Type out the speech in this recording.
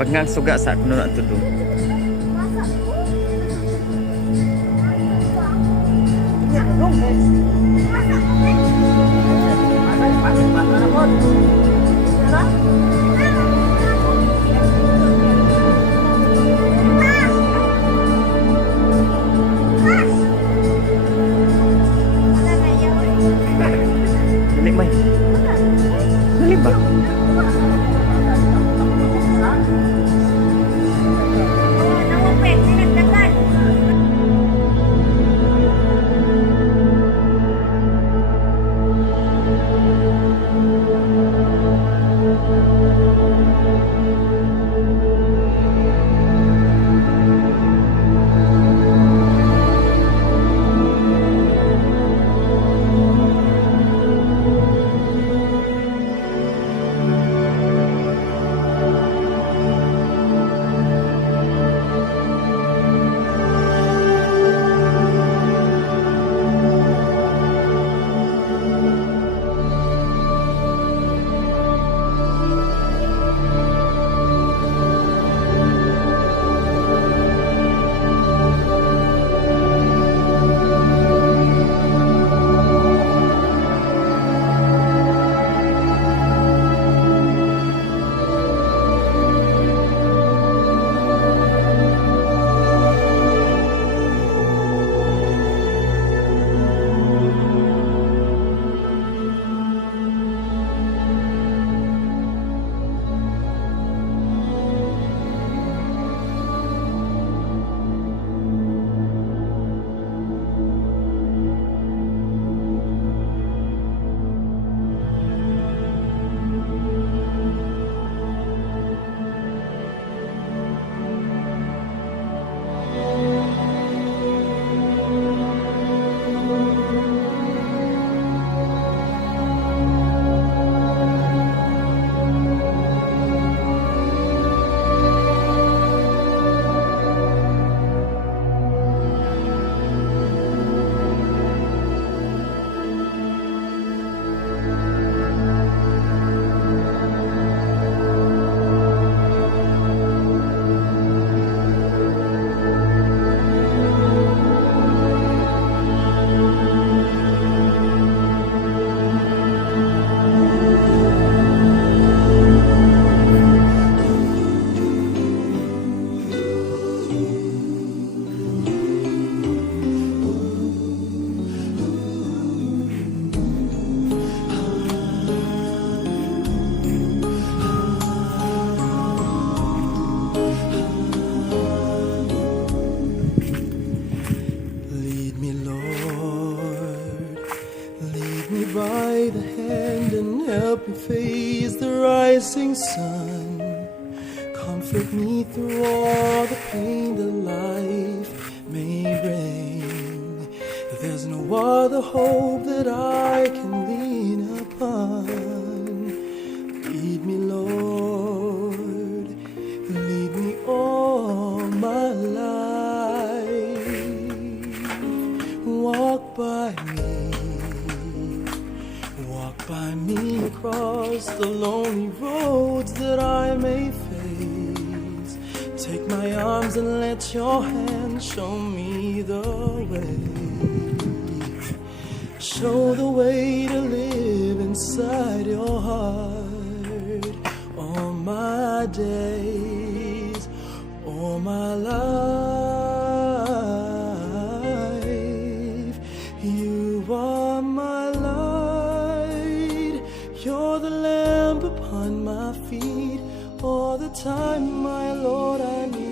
Pag nga suga sa kuno na tudong. Dali may. Dali ba? Lead me, Lord, lead me by the hand and help me face the rising sun. Comfort me through all the pain that life may bring. There's no other hope that I can lean upon. Lead me, Lord, lead me all my life. Walk by me across the lonely roads that I may face. Take my arms and let your hand show me the way. Show the way to live inside your heart all my days, all my life. You are my light, you're the lamp upon my feet. All the time, my Lord, I need